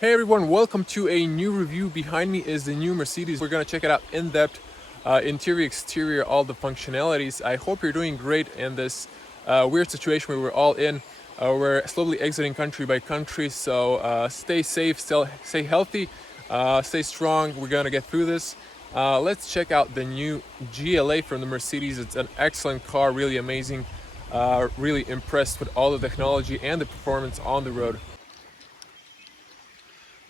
Hey everyone, welcome to a new review. Behind me is the new Mercedes. We're gonna check it out in depth, interior, exterior, all the functionalities. I hope you're doing great in this weird situation where we're all in. We're slowly exiting country by country, so stay safe, stay healthy, stay strong. We're gonna get through this. Let's check out the new GLA from the Mercedes. It's an excellent car, really amazing. Really impressed with all the technology and the performance on the road.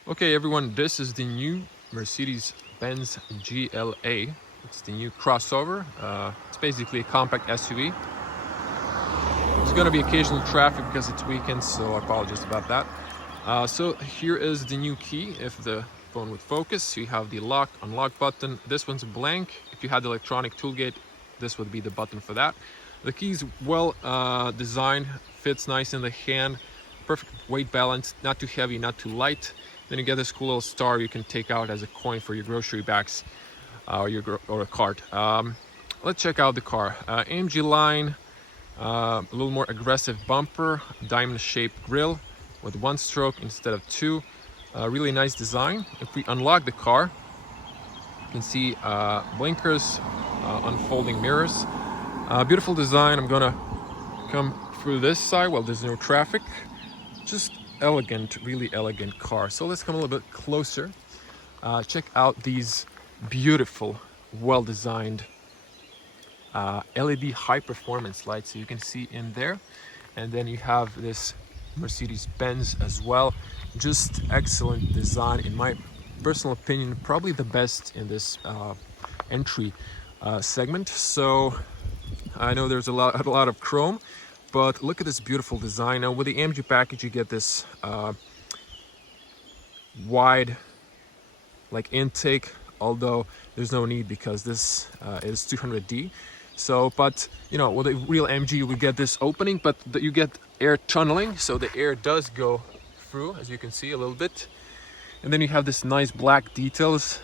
Okay everyone, this is the new Mercedes-Benz GLA. It's the new crossover. It's basically a compact SUV. There's going to be occasional traffic because it's weekends, so I apologize about that. So here is the new key. If the phone would focus, you have the lock, unlock button. This one's blank. If you had the electronic toolgate, this would be the button for that. The key is well designed, fits nice in the hand, perfect weight balance, not too heavy, not too light. Then you get this cool little star you can take out as a coin for your grocery bags or a cart. Let's check out the car. AMG Line, a little more aggressive bumper, diamond-shaped grille with one stroke instead of two. Really nice design. If we unlock the car, you can see blinkers, unfolding mirrors. Beautiful design. I'm gonna come through this side while there's no traffic. Just elegant, really elegant car. So let's come a little bit closer. Check out these beautiful, well-designed LED high-performance lights. So you can see in there, and then you have this Mercedes-Benz as well. Just excellent design, in my personal opinion, probably the best in this entry segment. So I know there's a lot of chrome, but look at this beautiful design. Now with the AMG package, you get this wide intake, although there's no need because this is 200D. So, but you know, with a real AMG, you would get this opening, but you get air tunneling, so the air does go through, as you can see a little bit. And then you have this nice black details,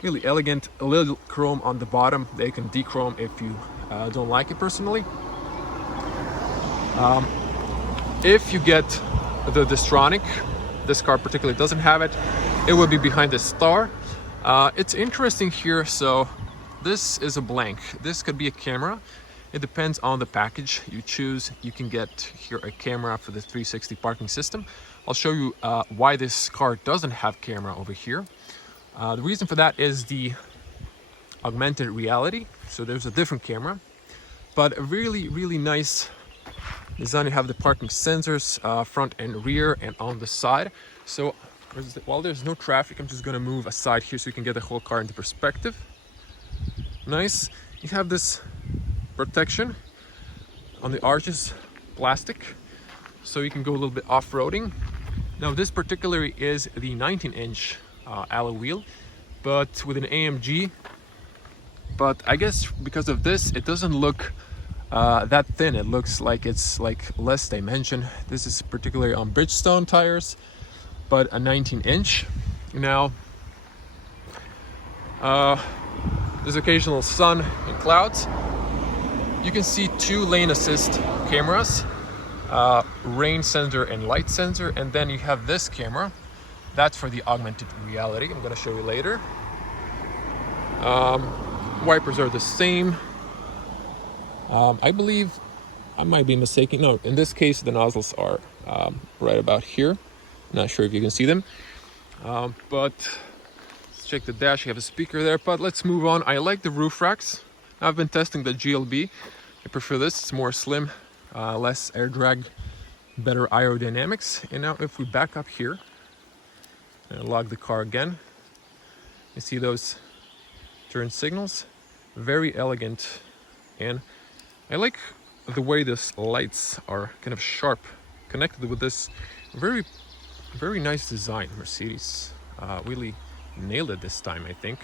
really elegant. A little chrome on the bottom. They can dechrome if you don't like it personally. If you get the Distronic, this car particularly doesn't have it, it would be behind the star. It's interesting here, so this is a blank. This could be a camera. It depends on the package you choose. You can get here a camera for the 360 parking system. I'll show you why this car doesn't have camera over here. The reason for that is the augmented reality. So there's a different camera, but a really nice design. You have the parking sensors front and rear and on the side. So while there's no traffic, I'm just going to move aside here so you can get the whole car into perspective. Nice. You have this protection on the arches, plastic, so you can go a little bit off-roading. Now this particularly is the 19-inch alloy wheel, but with an AMG. But I guess because of this, it doesn't look that thin. It looks like it's less dimension. This is particularly on Bridgestone tires, but a 19-inch. Now there's occasional sun and clouds. You can see two lane assist cameras, rain sensor and light sensor, and then you have this camera. That's for the augmented reality. I'm going to show you later. Wipers are the same. I believe, I might be mistaken. No, in this case, the nozzles are right about here. Not sure if you can see them. But let's check the dash. You have a speaker there, but let's move on. I like the roof racks. I've been testing the GLB. I prefer this. It's more slim, less air drag, better aerodynamics. And now if we back up here and log the car again, you see those turn signals. Very elegant, and I like the way these lights are kind of sharp, connected with this very nice design. Mercedes really nailed it this time, I think.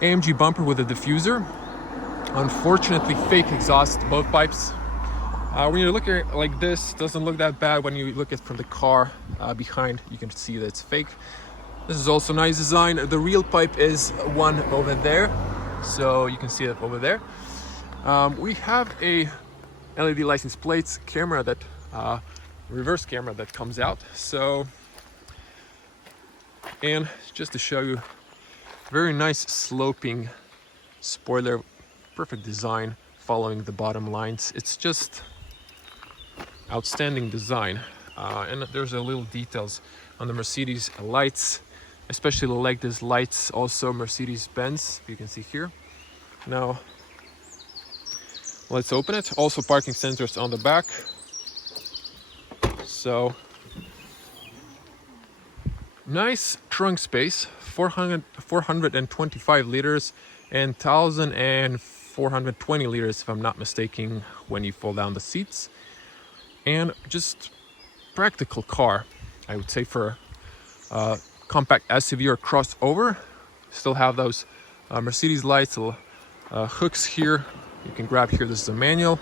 AMG bumper with a diffuser. Unfortunately, fake exhaust, both pipes. When you're looking at it like this, it doesn't look that bad. When you look at it from the car behind, you can see that it's fake. This is also nice design. The real pipe is one over there, so you can see it over there. We have a LED license plates camera that reverse camera that comes out. So, and just to show you, very nice sloping spoiler, perfect design following the bottom lines. It's just outstanding design. And there's a little details on the Mercedes lights, especially like these lights, also Mercedes-Benz, you can see here. Now, let's open it. Also parking sensors on the back. So, nice trunk space, 425 liters and 1,420 liters, if I'm not mistaken, when you fold down the seats. And just practical car, I would say, for a compact SUV or crossover. Still have those Mercedes lights, little hooks here. You can grab here. This is a manual.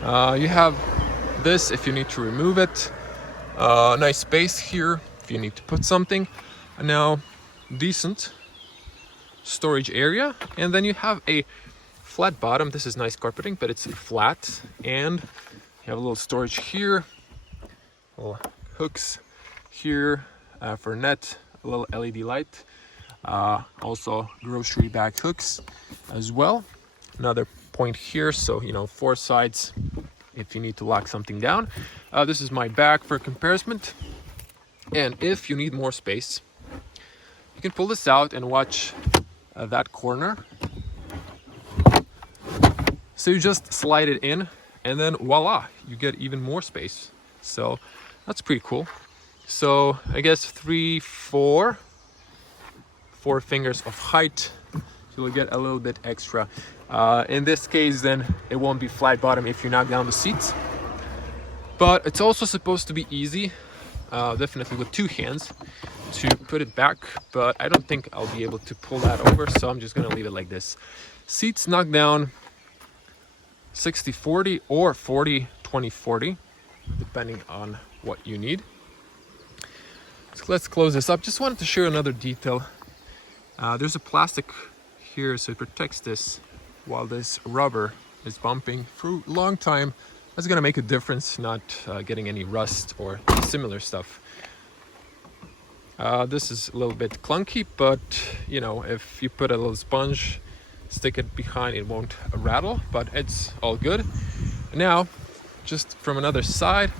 You have this if you need to remove it. Nice space here if you need to put something. Now, decent storage area, and then you have a flat bottom. This is nice carpeting, but it's flat, and you have a little storage here, little hooks here for net, a little LED light, also grocery bag hooks as well. Another point here, so 4 sides if you need to lock something down. This is my bag for comparison, and if you need more space, you can pull this out and watch that corner. So you just slide it in, and then voila, you get even more space. So that's pretty cool. So I guess 4 fingers of height, so you'll get a little bit extra. In this case, then it won't be flat bottom if you knock down the seats, but it's also supposed to be easy, definitely with 2 hands, to put it back, but I don't think I'll be able to pull that over, so I'm just gonna leave it like this. Seats knock down 60-40 or 40-20-40, depending on what you need. So let's close this up. Just wanted to show you another detail. There's a plastic here, so it protects this while this rubber is bumping for a long time. That's gonna make a difference, not getting any rust or similar stuff. This is a little bit clunky, but if you put a little sponge, stick it behind, it won't rattle, but it's all good. Now, just from another side,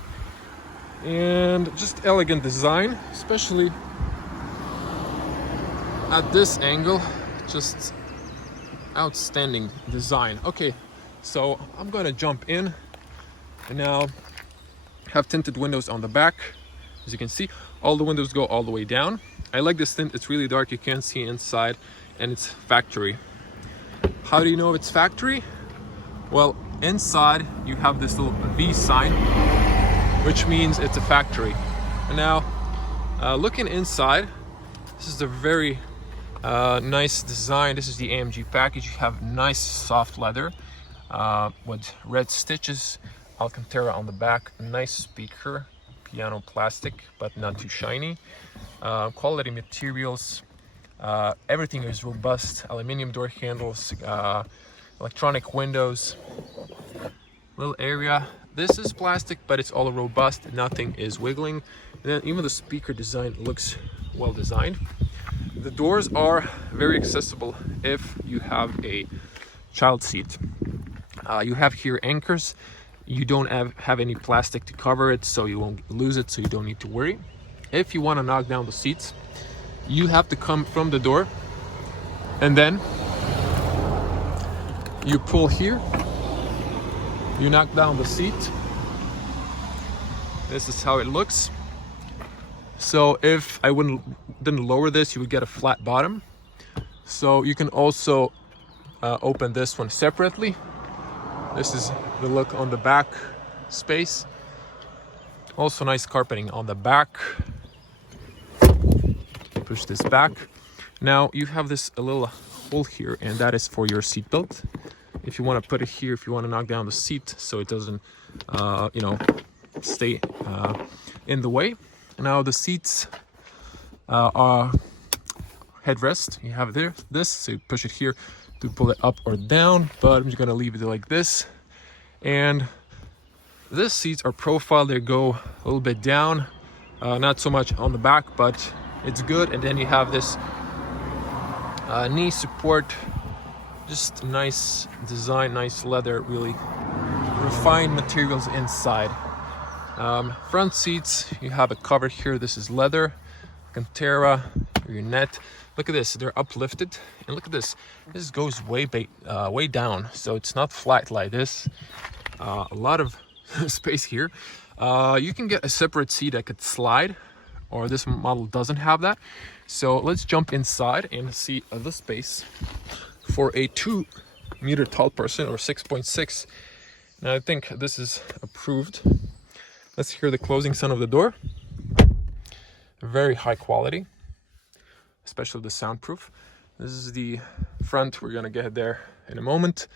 and just elegant design, especially at this angle, just outstanding design. Okay, so I'm gonna jump in, and now have tinted windows on the back. As you can see, all the windows go all the way down. I like this tint, it's really dark, you can't see inside, and it's factory. How do you know it's factory? Well, inside you have this little V sign, which means it's a factory. And now, looking inside, this is a very nice design. This is the AMG package. You have nice soft leather with red stitches, Alcantara on the back, nice speaker, piano plastic, but not too shiny. Quality materials, everything is robust, aluminum door handles, electronic windows, little area. This is plastic, but it's all robust, nothing is wiggling. And then even the speaker design looks well designed. The doors are very accessible if you have a child seat. You have here anchors. You don't have any plastic to cover it, so you won't lose it, so you don't need to worry. If you want to knock down the seats, you have to come from the door, and then you pull here, you knock down the seat. This is how it looks. So if I didn't lower this, you would get a flat bottom. So you can also open this one separately. This is the look on the back space. Also nice carpeting on the back. Push this back. Now you have this a little hole here, and that is for your seat belt. If you want to put it here, if you want to knock down the seat so it doesn't stay in the way. Now the seats are headrest. You have this, so you push it here to pull it up or down, but I'm just gonna leave it like this. And These seats are profiled, they go a little bit down, not so much on the back, but it's good. And then you have this knee support, just nice design, nice leather, really refined materials inside. Front seats, you have a cover here. This is leather, Cantera, your net. Look at this, they're uplifted, and look at this. This goes way down, so it's not flat like this. A lot of space here. You can get a separate seat that could slide, or this model doesn't have that. So let's jump inside and see the space for a 2-meter tall person, or 6.6. Now I think this is approved. Let's hear the closing sound of the door. Very high quality, especially the soundproof. This is the front. We're gonna get there in a moment.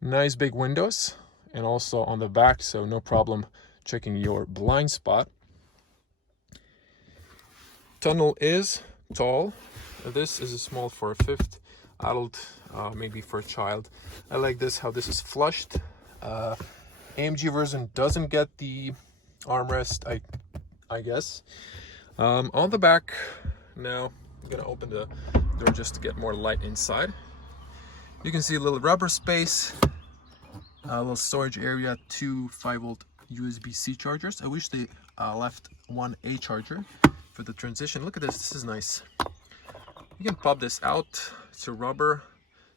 Nice big windows, and also on the back, so no problem checking your blind spot. Tunnel is tall. This is a small for a fifth adult, maybe for a child. I like this, how this is flushed. AMG version doesn't get the armrest, I guess. On the back, now I'm gonna open the door just to get more light inside. You can see a little rubber space, a little storage area, 2 5-volt USB-C chargers. I wish they left one A charger for the transition. Look at this, this is nice. You can pop this out, it's a rubber,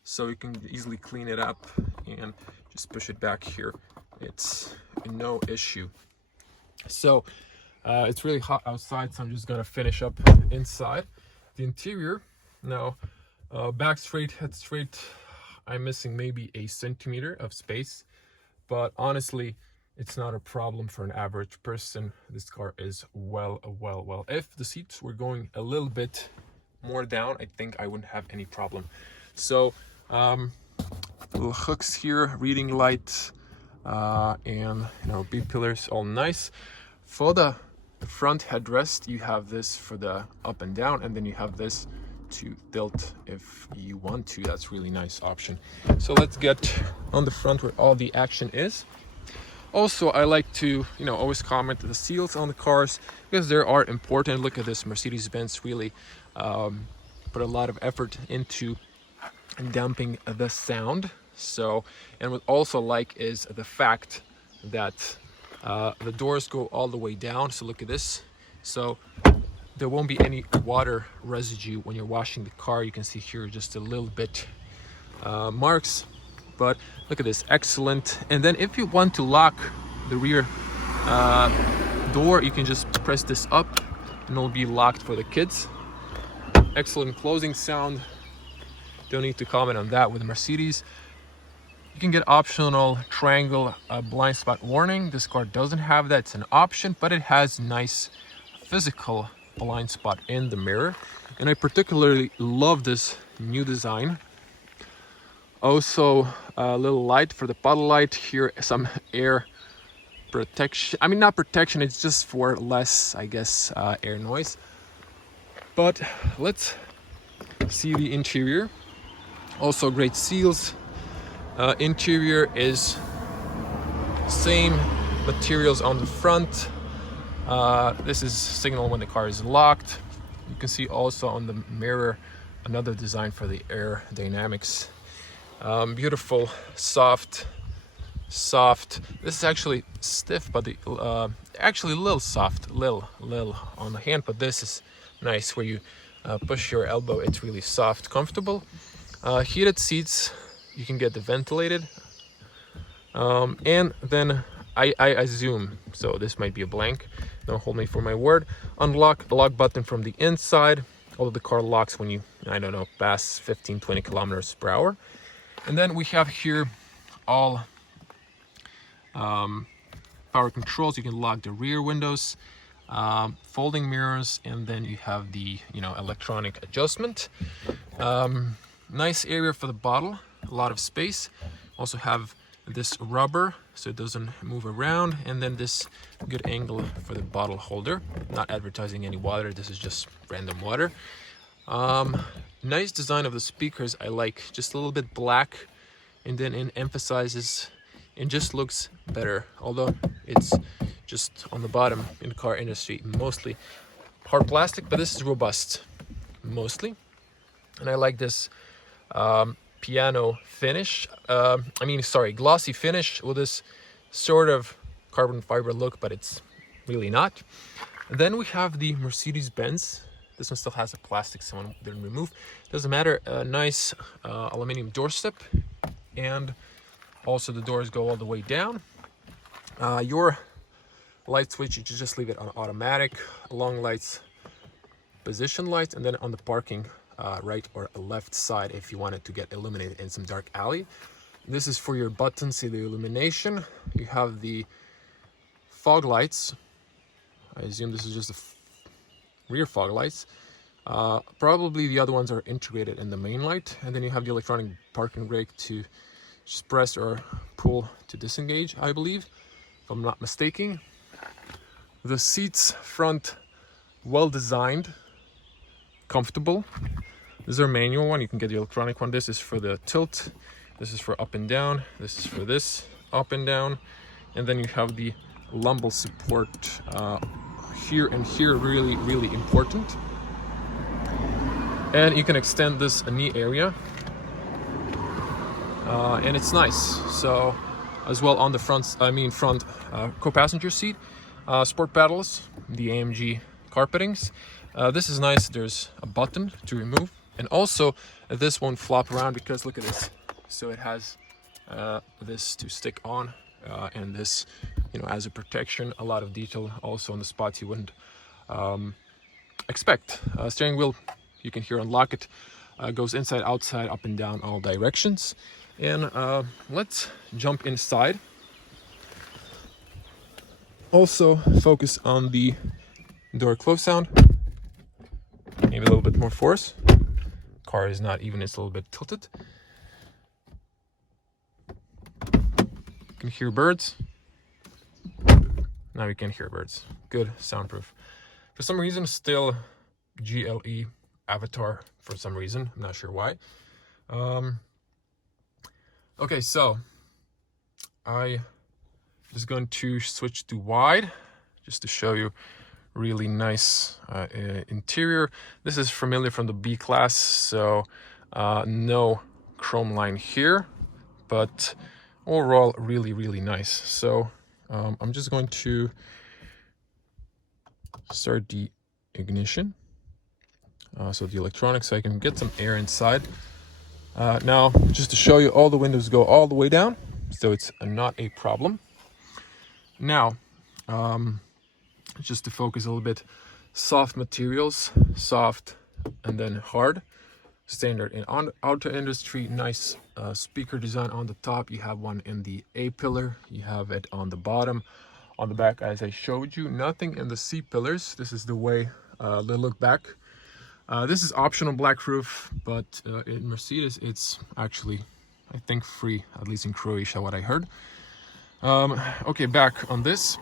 so you can easily clean it up and just push it back here. It's no issue. So it's really hot outside, so I'm just gonna finish up inside. The interior, now back straight, head straight. I'm missing maybe a centimeter of space, but honestly, it's not a problem for an average person. This car is well. If the seats were going a little bit more down, I think I wouldn't have any problem. So little hooks here, reading lights, and B pillars, all nice. For the front headrest, you have this for the up and down, and then you have this to tilt if you want to. That's really nice option. So let's get on the front where all the action is. Also, I like to always comment the seals on the cars, because they are important. Look at this, Mercedes-Benz really put a lot of effort into damping the sound. So, and what I also like is the fact that the doors go all the way down. So look at this, so there won't be any water residue when you're washing the car. You can see here just a little bit marks, but look at this, excellent. And then if you want to lock the rear door, you can just press this up and it'll be locked for the kids. Excellent closing sound, don't need to comment on that with the Mercedes. You can get optional triangle blind spot warning. This car doesn't have that, it's an option, but it has nice physical blind spot in the mirror, and I particularly love this new design. Also a little light for the puddle light here, some air protection. I mean, not protection, it's just for less, I guess, air noise. But let's see the interior. Also great seals. Interior is same materials on the front. This is signal when the car is locked. You can see also on the mirror another design for the air dynamics. Beautiful, soft. This is actually stiff, but the actually a little soft, little on the hand. But this is nice where you push your elbow. It's really soft, comfortable. Heated seats. You can get the ventilated. And then I assume, so this might be a blank, don't hold me for my word. Unlock the lock button from the inside, although the car locks when you, I don't know, pass 15-20 kilometers per hour. And then we have here all power controls. You can lock the rear windows, folding mirrors, and then you have the electronic adjustment. Nice area for the bottle, a lot of space. Also have this rubber so it doesn't move around, and then this good angle for the bottle holder. Not advertising any water, this is just random water. Nice design of the speakers, I like, just a little bit black, and then it emphasizes It just looks better, although it's just on the bottom in the car industry, mostly hard plastic, but this is robust, mostly. And I like this piano finish, glossy finish with this sort of carbon fiber look, but it's really not. And then we have the Mercedes-Benz. This one still has a plastic someone didn't remove. Doesn't matter, a nice aluminum doorstep, and also the doors go all the way down. Your light switch, you just leave it on automatic. Long lights, position lights, and then on the parking right or left side if you want it to get illuminated in some dark alley. This is for your buttons, see the illumination. You have the fog lights. I assume this is just the rear fog lights. Probably the other ones are integrated in the main light. And then you have the electronic parking brake to just press or pull to disengage, I believe, if I'm not mistaken. The seats front, well designed, comfortable. This is our manual one. You can get the electronic one. This is for the tilt. This is for up and down. This is for this up and down. And then you have the lumbar support here and here, really important. And you can extend this knee area, and it's nice. So as well on the front co-passenger seat, sport pedals, the AMG carpetings. This is nice. There's a button to remove, and also this won't flop around because look at this. So it has this to stick on, and this, as a protection. A lot of detail also on the spots you wouldn't expect. Steering wheel, you can here unlock it. Goes inside, outside, up and down, all directions. And let's jump inside. Also focus on the door close sound. Maybe a little bit more force. Car is not even, it's a little bit tilted. You can hear birds. Now you can hear birds. Good, soundproof. For some reason, still GLE avatar for some reason. I'm not sure why. Okay, so I just going to switch to wide just to show you really nice interior. This is familiar from the B class, so no chrome line here, but overall really nice. So I'm just going to start the ignition, so the electronics, so I can get some air inside. Now just to show you, all the windows go all the way down, so it's not a problem. Now just to focus a little bit, soft materials, soft and then hard, standard in auto industry. Nice speaker design on the top. You have one in the A pillar, you have it on the bottom, on the back as I showed you. Nothing in the C pillars. This is the way they look back. This is optional black roof, but in Mercedes it's actually, I think, free, at least in Croatia, what I heard. Okay, back on this.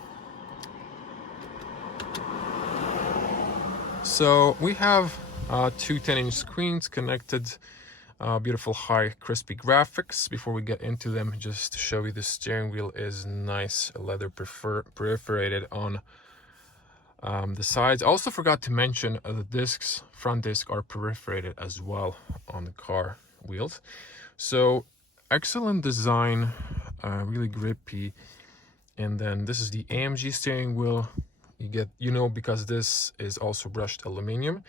So we have two 10-inch screens connected, beautiful high crispy graphics. Before we get into them, just to show you, the steering wheel is nice, leather perforated on the sides. I also forgot to mention the discs, front discs are perforated as well on the car wheels. So excellent design, really grippy. And then this is the AMG steering wheel. You get, because this is also brushed aluminum.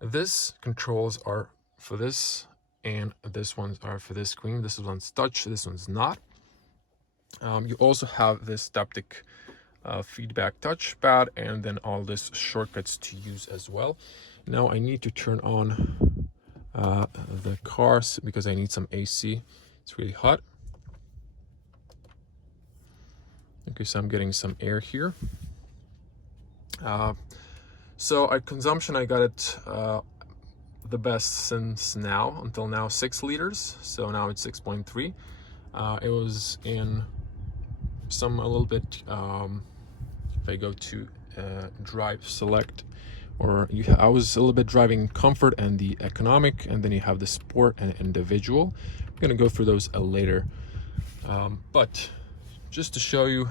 This controls are for this, and this ones are for this screen. This one's touch, this one's not. You also have this Taptic feedback touchpad, and then all this shortcuts to use as well. Now I need to turn on the cars because I need some AC. It's really hot. Okay, so I'm getting some air here. So consumption, I got it the best since now, until now, 6 liters. So now it's 6.3. It was in a little bit, if I go to drive select, I was a little bit driving comfort and the economic, and then you have the sport and individual. I'm gonna go through those later. But just to show you,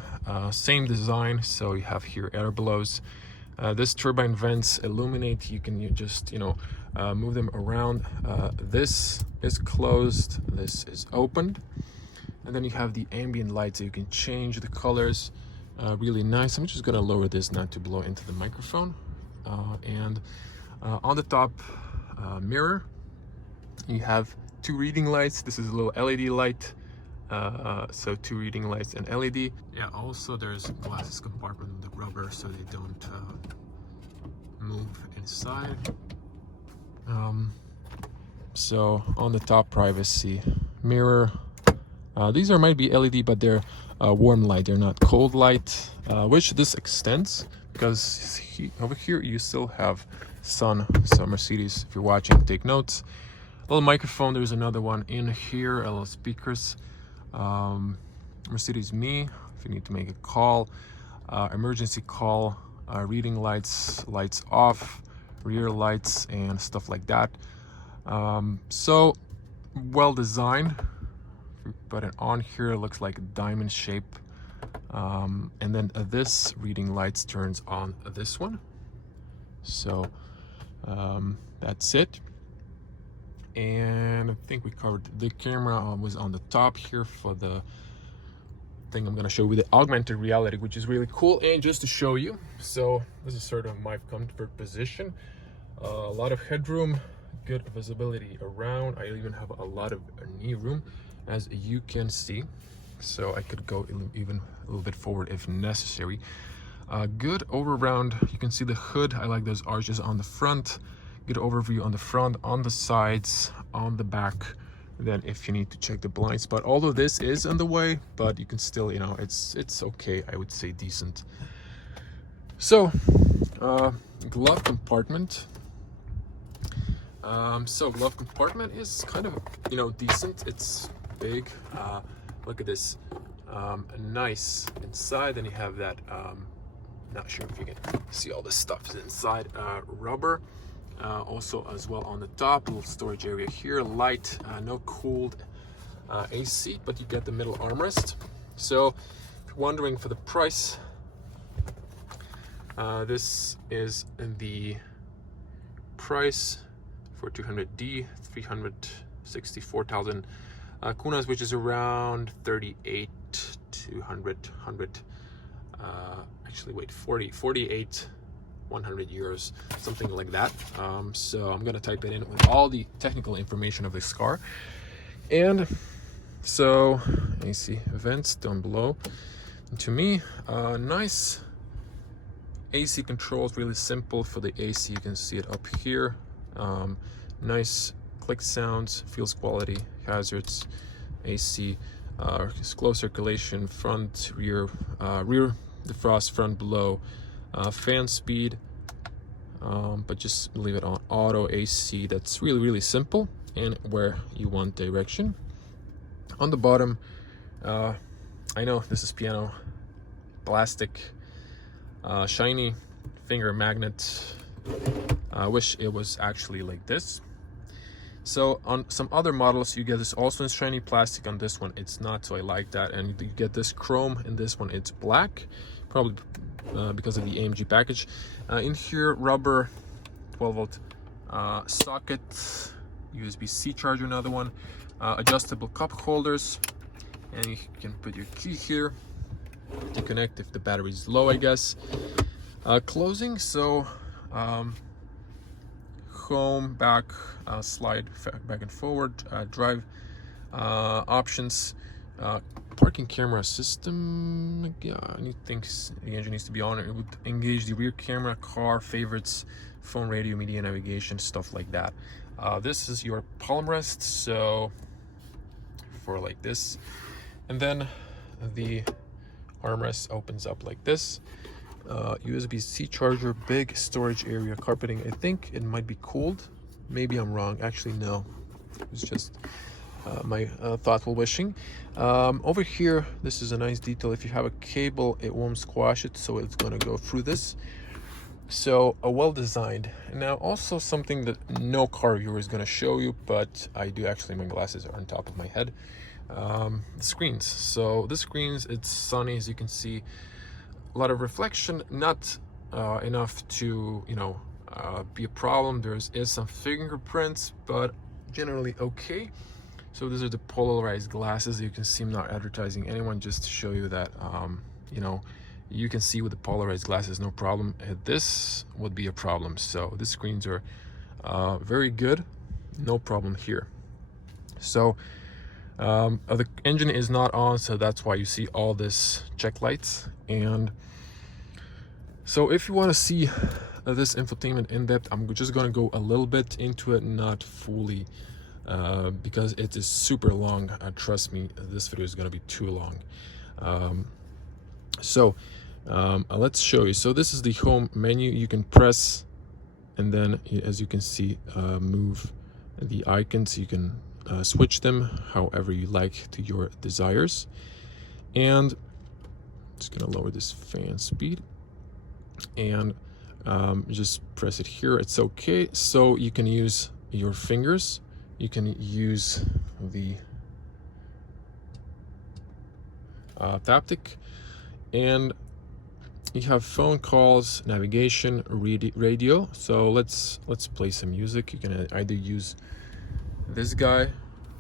same design. So you have here air blows. This turbine vents illuminate. You can just, move them around. This is closed, this is opened. And then you have the ambient light, so you can change the colors. Really nice. I'm just gonna lower this not to blow into the microphone. And on the top mirror, you have two reading lights. This is a little LED light. So two reading lights and LED. Yeah, also there's glasses compartment with the rubber so they don't move inside. So on the top, privacy mirror. These might be LED, but they're warm light, they're not cold light, which this extends because over here you still have sun. So Mercedes, if you're watching, take notes. A little microphone, there's another one in here, a little speakers. Mercedes Me, if you need to make a call, emergency call, reading lights, lights off, rear lights, and stuff like that. So well designed. If you put it on here, it looks like a diamond shape. And then this reading lights turns on this one. So that's it. And I think we covered the camera. Was on the top here for the thing I'm gonna show you, the augmented reality, which is really cool. And just to show you, so this is sort of my comfort position. A lot of headroom, good visibility around. I even have a lot of knee room, as you can see. So I could go even a little bit forward if necessary. Good over round. You can see the hood. I like those arches on the front. Good overview on the front, on the sides, on the back. Then if you need to check the blind spot, although this is on the way, but you can still, it's okay. I would say decent. So glove compartment. So glove compartment is kind of, decent. It's big. Look at this. Nice inside. Then you have that, not sure if you can see all this stuff is inside. Rubber. Also as well on the top, a little storage area here. Light, no cooled AC, but you get the middle armrest. So if you're wondering for the price, this is in the price for 200D, 364,000 kunas, which is around 38 to 100, actually wait, 48 100 euros, something like that. So I'm gonna type it in with all the technical information of this car. And so AC vents down below. And to me, nice AC controls, really simple for the AC. You can see it up here. Nice click sounds, feels quality, hazards, AC, slow circulation, front, rear, rear defrost, front blow, fan speed, but just leave it on auto. AC, that's really simple, and where you want direction. On the bottom, I know this is piano, plastic, shiny finger magnet. I wish it was actually like this. So on some other models you get this also in shiny plastic. On this one it's not, so I like that. And you get this chrome. In this one it's black, probably because of the AMG package. In here, rubber, 12-volt socket, USB-C charger, another one, adjustable cup holders, and you can put your key here to connect if the battery is low, I guess. Closing, so home, back, slide back and forward, drive options, parking camera system. Yeah, I think the engine needs to be on. It would engage the rear camera, car favorites, phone, radio, media navigation, stuff like that. This is your palm rest, so for like this, and then the armrest opens up like this. USB-C charger, big storage area, carpeting. I think it might be cooled. Maybe I'm wrong. Actually, no. It was just my thoughtful wishing. Over here, this is a nice detail. If you have a cable, it won't squash it, so it's going to go through this. So well designed. Now also something that no car reviewer is going to show you, but I do actually, my glasses are on top of my head. the screens. So the screens, it's sunny, as you can see, a lot of reflection, not enough to, you know, be a problem. There is some fingerprints, but generally okay. So these are the polarized glasses. You can see I'm not advertising anyone, just to show you that you know, you can see with the polarized glasses, no problem. This would be a problem. So the screens are very good, no problem here. So the engine is not on, so that's why you see all this check lights. And so if you want to see this infotainment in depth, I'm just going to go a little bit into it, not fully, because it is super long. Trust me, this video is going to be too long. Let's show you. So this is the home menu. You can press, and then as you can see, move the icons. You can switch them however you like to your desires. And just gonna lower this fan speed, and just press it here. It's okay. So you can use your fingers, you can use the taptic, and you have phone calls, navigation, radio. So let's play some music. You can either use this guy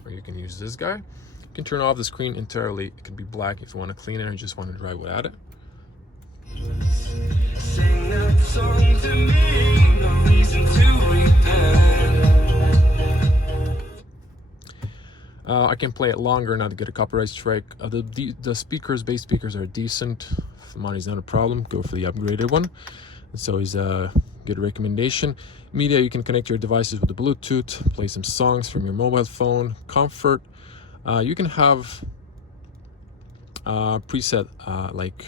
or you can use this guy. You can turn off the screen entirely. It can be black if you want to clean it or just want to drive without it. Sing that song to me, no reason to repent. I can play it longer, not to get a copyright strike. The speakers, bass speakers, are decent. If the money's not a problem, go for the upgraded one. It's always a good recommendation. Media, you can connect your devices with the Bluetooth, play some songs from your mobile phone. Comfort, you can have preset like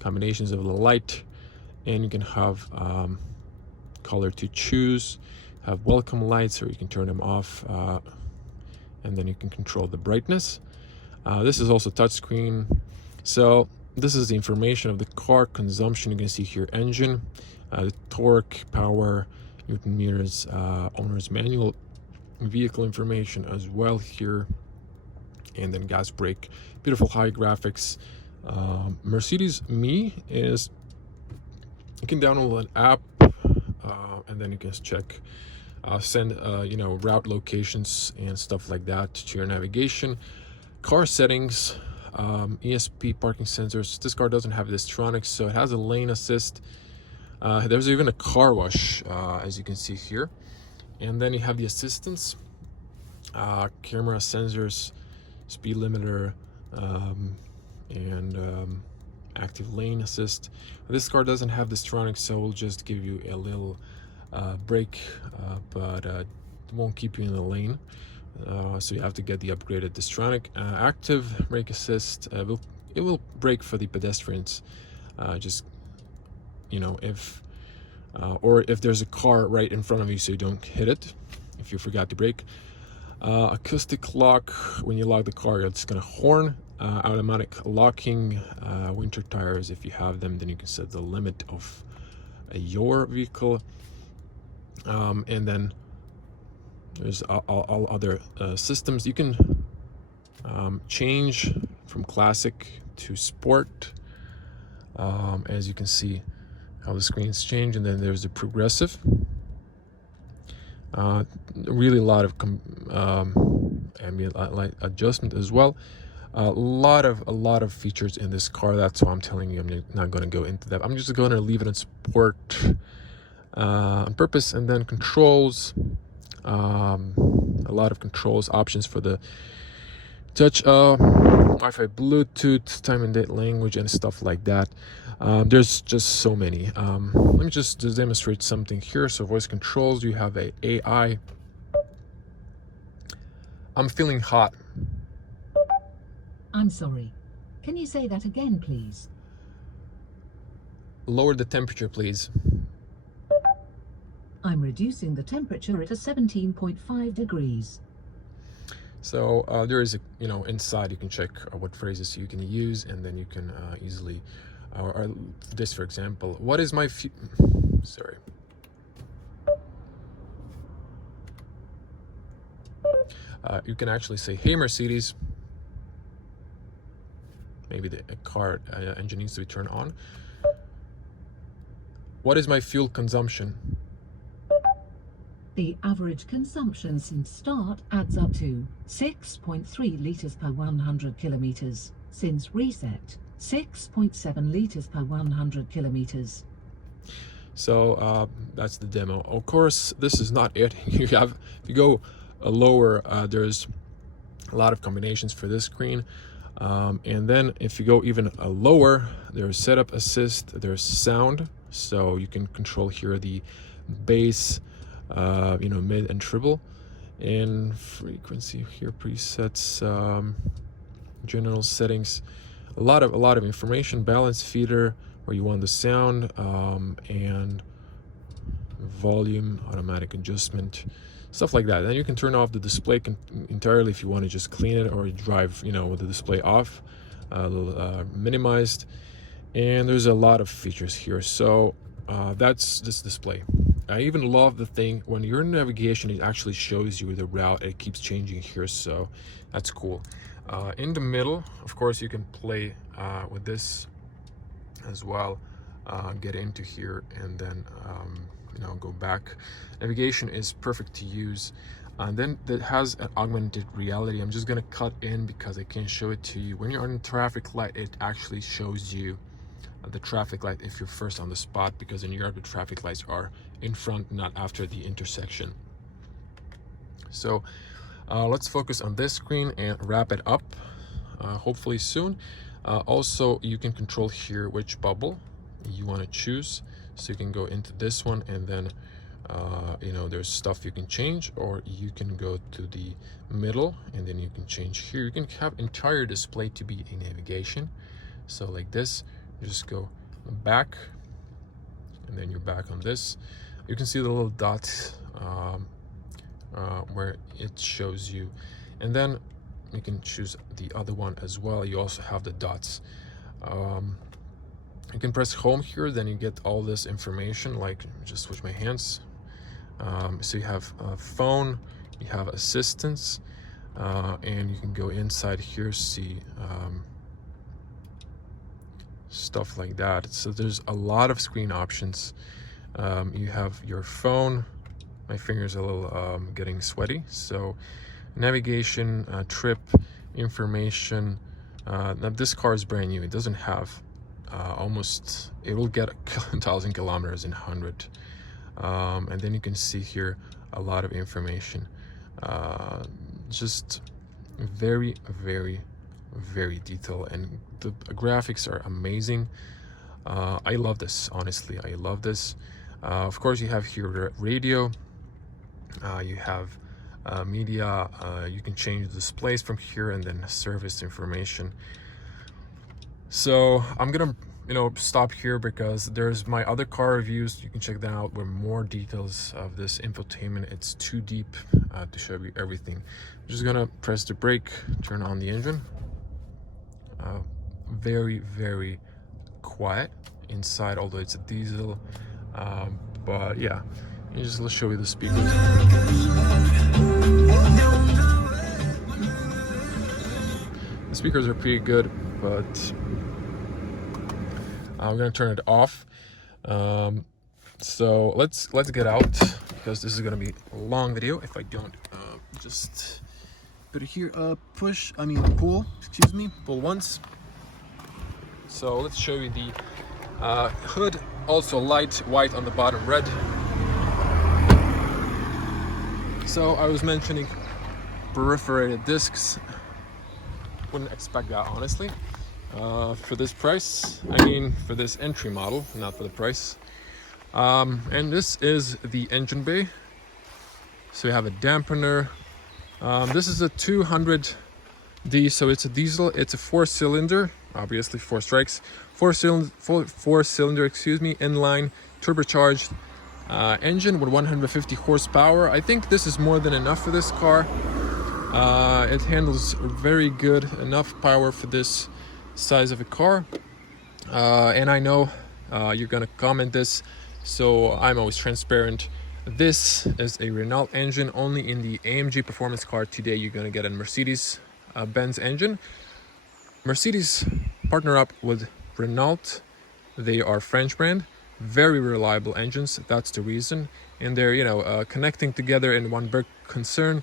combinations of the light, and you can have color to choose, have welcome lights, or you can turn them off, and then you can control the brightness. This is also touchscreen. So this is the information of the car consumption. You can see here engine, the torque, power, Newton meters, owner's manual, vehicle information as well here, and then gas, brake. Beautiful high graphics. Mercedes Me is, you can download an app, and then you can check, send you know, route locations and stuff like that to your navigation. Car settings, ESP, parking sensors. This car doesn't have Distronics, so it has a lane assist. There's even a car wash, as you can see here. And then you have the assistance, camera, sensors, speed limiter, and active lane assist. This car doesn't have Distronics, so we'll just give you a little brake, but it won't keep you in the lane. So you have to get the upgraded Distronic. Active brake assist, it will brake for the pedestrians, just, you know, if or if there's a car right in front of you, so you don't hit it if you forgot to brake. Acoustic lock, when you lock the car, it's gonna horn. Automatic locking, winter tires, if you have them, then you can set the limit of your vehicle. And then there's all other systems. You can change from classic to sport, as you can see how the screens change. And then there's the progressive, really a lot of ambient light adjustment as well. A lot of features in this car. That's why I'm telling you I'm not going to go into that. I'm just going to leave it in sport on purpose. And then controls, a lot of controls options for the touch, Wi-Fi, Bluetooth, time and date, language, and stuff like that. There's just so many. Let me just demonstrate something here. So voice controls, you have a AI. I'm feeling hot. I'm sorry. Can you say that again, please? Lower the temperature, please. I'm reducing the temperature at a 17.5 degrees. So there is a, you know, inside you can check what phrases you can use, and then you can easily, or this, for example, what is my sorry. You can actually say, hey Mercedes, maybe the car engine needs to be turned on. What is my fuel consumption? The average consumption since start adds up to 6.3 litres per 100 kilometres. Since reset, 6.7 litres per 100 kilometres. So that's the demo. Of course, this is not it. If you go lower, there's a lot of combinations for this screen. And then if you go even lower, there's setup assist, there's sound. So you can control here the bass, mid and treble, and frequency here, presets, general settings, a lot of information, balance feeder, where you want the sound, and volume, automatic adjustment, stuff like that. Then you can turn off the display entirely if you want to just clean it, or drive with the display off, minimized. And there's a lot of features here. So that's this display. I even love the thing when you're in navigation, it actually shows you the route. It keeps changing here, so that's cool. In the middle, of course, you can play with this as well. Get into here and then go back. Navigation is perfect to use. And then it has an augmented reality. I'm just gonna cut in because I can't show it to you. When you're on a traffic light, it actually shows you the traffic light if you're first on the spot, because in Europe the traffic lights are in front, not after the intersection. So let's focus on this screen and wrap it up, hopefully soon. Also, you can control here which bubble you want to choose, so you can go into this one, and then there's stuff you can change, or you can go to the middle and then you can change here. You can have entire display to be a navigation, so like this. You just go back and then you're back on this. You can see the little dots where it shows you, and then you can choose the other one as well. You also have the dots. You can press home here, then you get all this information, like just switch my hands. So you have a phone, you have assistance, and you can go inside here, see stuff like that. So there's a lot of screen options. You have your phone. My finger's a little getting sweaty. So navigation, trip, information. Now this car is brand new. It doesn't have it will get 1,000 kilometers in 100. And then you can see here a lot of information. Just very, very, very detailed, and the graphics are amazing. I love this, honestly. I love this. Of course, you have here radio. You have media. You can change the displays from here, and then service information. So I'm gonna stop here because there's my other car reviews. You can check that out with more details of this infotainment. It's too deep to show you everything. I'm just gonna press the brake, turn on the engine. Very, very quiet inside, although it's a diesel, but yeah, let's show you the speakers. The speakers are pretty good, but I'm gonna turn it off. So let's get out, because this is gonna be a long video if I don't just put it here. Pull once. So let's show you the hood, also light white on the bottom, red. So I was mentioning perforated discs. Wouldn't expect that, honestly, for this price. For this entry model, not for the price. And this is the engine bay. So you have a dampener. This is a 200D, so it's a diesel. It's a 4-cylinder, obviously 4 strikes. Four cylinder, inline, turbocharged engine with 150 horsepower. I think this is more than enough for this car. It handles very good, enough power for this size of a car. And I know you're gonna comment this, so I'm always transparent. This is a Renault engine. Only in the AMG performance car today you're gonna get a Mercedes-Benz engine. Mercedes partner up with Renault. They are French brand, very reliable engines. That's the reason, and they're connecting together in one big concern.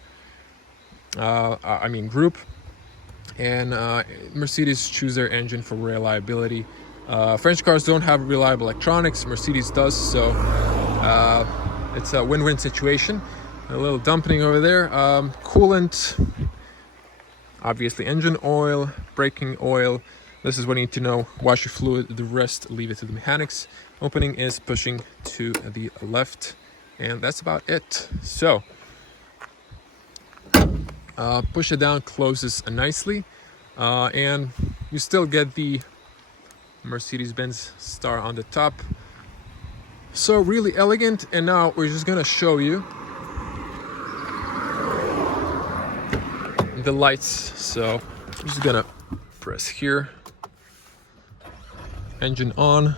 Group. And Mercedes choose their engine for reliability. French cars don't have reliable electronics. Mercedes does, so it's a win-win situation. A little dumping over there. Coolant, obviously engine oil, braking oil. This is what you need to know. Wash your fluid, the rest leave it to the mechanics. Opening is pushing to the left, and that's about it. So push it down, closes nicely, and you still get the Mercedes-Benz star on the top. So really elegant. And now we're just gonna show you the lights. So I'm just gonna press here, engine on. I'm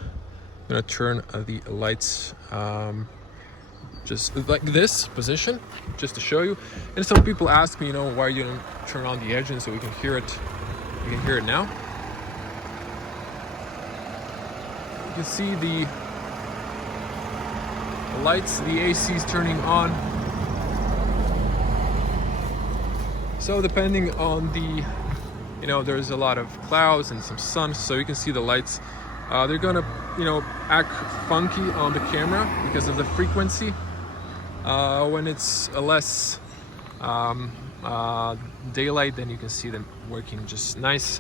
gonna turn the lights just like this position, just to show you. And some people ask me, why you don't turn on the engine so we can hear it. You can hear it now. You can see the lights, the AC is turning on. So depending on the, there's a lot of clouds and some sun, so you can see the lights. They're gonna, act funky on the camera because of the frequency. When it's less daylight, then you can see them working just nice.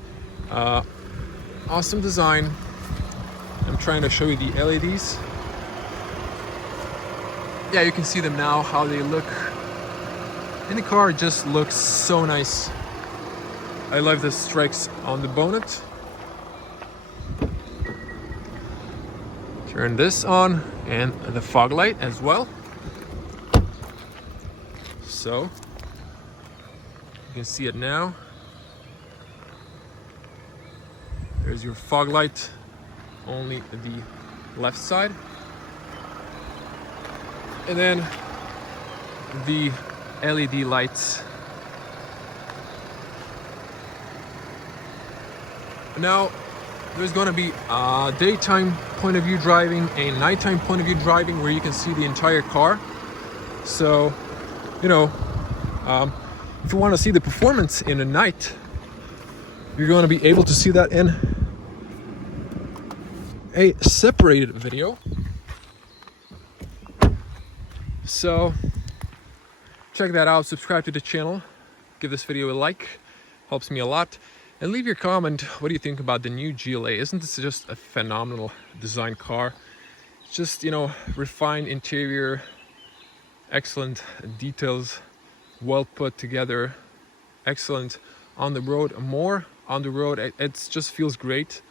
Awesome design. I'm trying to show you the LEDs. Yeah, you can see them now, how they look in the car. It just looks so nice. I love the stripes on the bonnet. Turn this on, and the fog light as well. So you can see it now. There's your fog light, only the left side. And then the LED lights. Now there's going to be a daytime point of view driving, a nighttime point of view driving, where you can see the entire car. So if you want to see the performance in the night, you're going to be able to see that in a separated video. So check that out, subscribe to the channel, give this video a like, helps me a lot, and leave your comment. What do you think about the new GLA? Isn't this just a phenomenal design car? Just, refined interior, excellent details, well put together, excellent on the road. More on the road, it just feels great,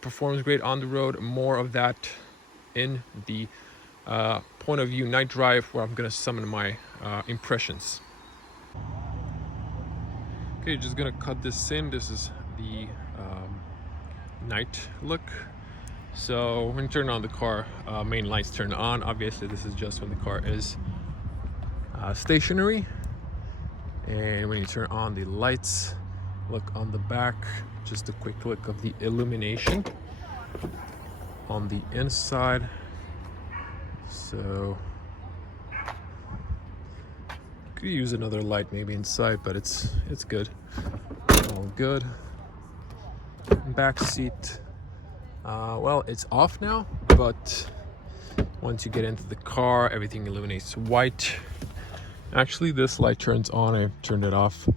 performs great on the road. More of that in the point of view night drive, where I'm gonna summon my impressions. Okay, just gonna cut this in. This is the night look. So when you turn on the car, main lights turn on. Obviously this is just when the car is stationary. And when you turn on the lights, look on the back, just a quick look of the illumination on the inside. So could use another light maybe inside, but it's good. All good. Back seat, well, it's off now, but once you get into the car, everything illuminates white. Actually, this light turns on. I turned it off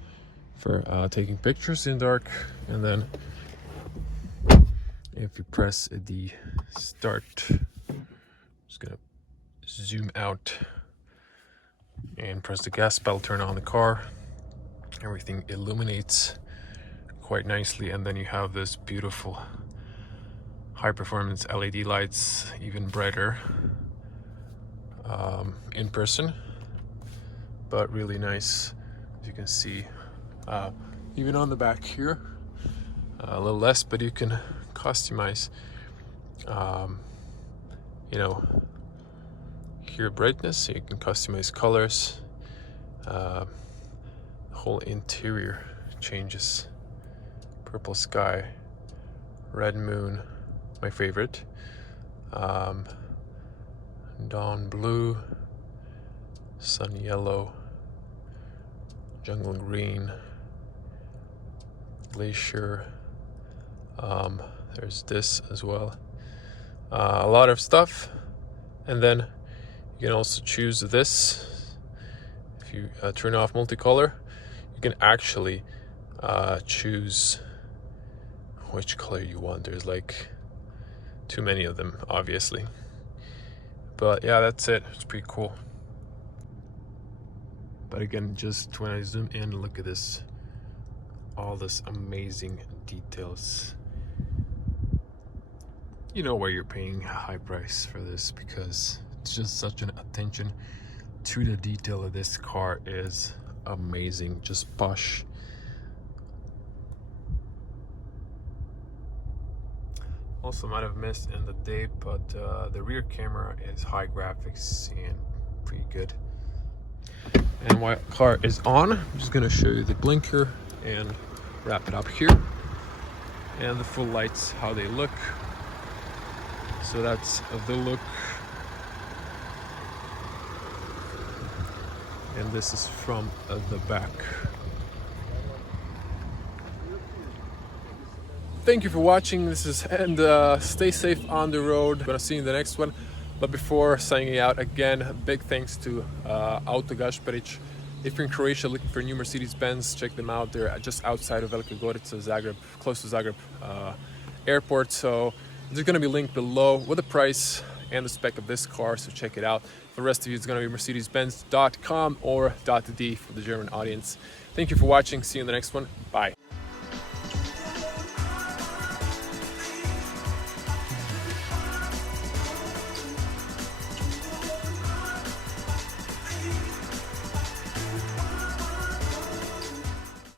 for taking pictures in dark. And then if you press the start, I'm just gonna zoom out and press the gas pedal, turn on the car. Everything illuminates quite nicely, and then you have this beautiful high performance LED lights, even brighter in person, but really nice. As you can see, even on the back here, a little less, but you can customize here brightness, so you can customize colors. The whole interior changes. Purple sky Red Moon, my favorite. Dawn Blue, Sun Yellow, Jungle Green, Glacier. There's this as well. A lot of stuff. And then you can also choose this. If you turn off multicolor, you can actually choose which color you want. There's like too many of them, obviously. But yeah, that's it. It's pretty cool. But again, just when I zoom in, look at this. All this amazing details. You know why you're paying a high price for this, because it's just such an attention to the detail of this car is amazing. Just posh. Also might have missed in the day, but the rear camera is high graphics and pretty good. And while the car is on, I'm just gonna show you the blinker and wrap it up here. And the full lights, how they look. So that's the look. And this is from the back. Thank you for watching. And stay safe on the road. Gonna see you in the next one. But before signing out, again, big thanks to Auto Gašparić. If you're in Croatia looking for a new Mercedes-Benz, check them out. They're just outside of Velika Gorica, Zagreb, close to Zagreb airport. So there's going to be a link below with the price and the spec of this car, so check it out. For the rest of you, it's going to be mercedes-benz.com or .de for the German audience. Thank you for watching. See you in the next one. Bye.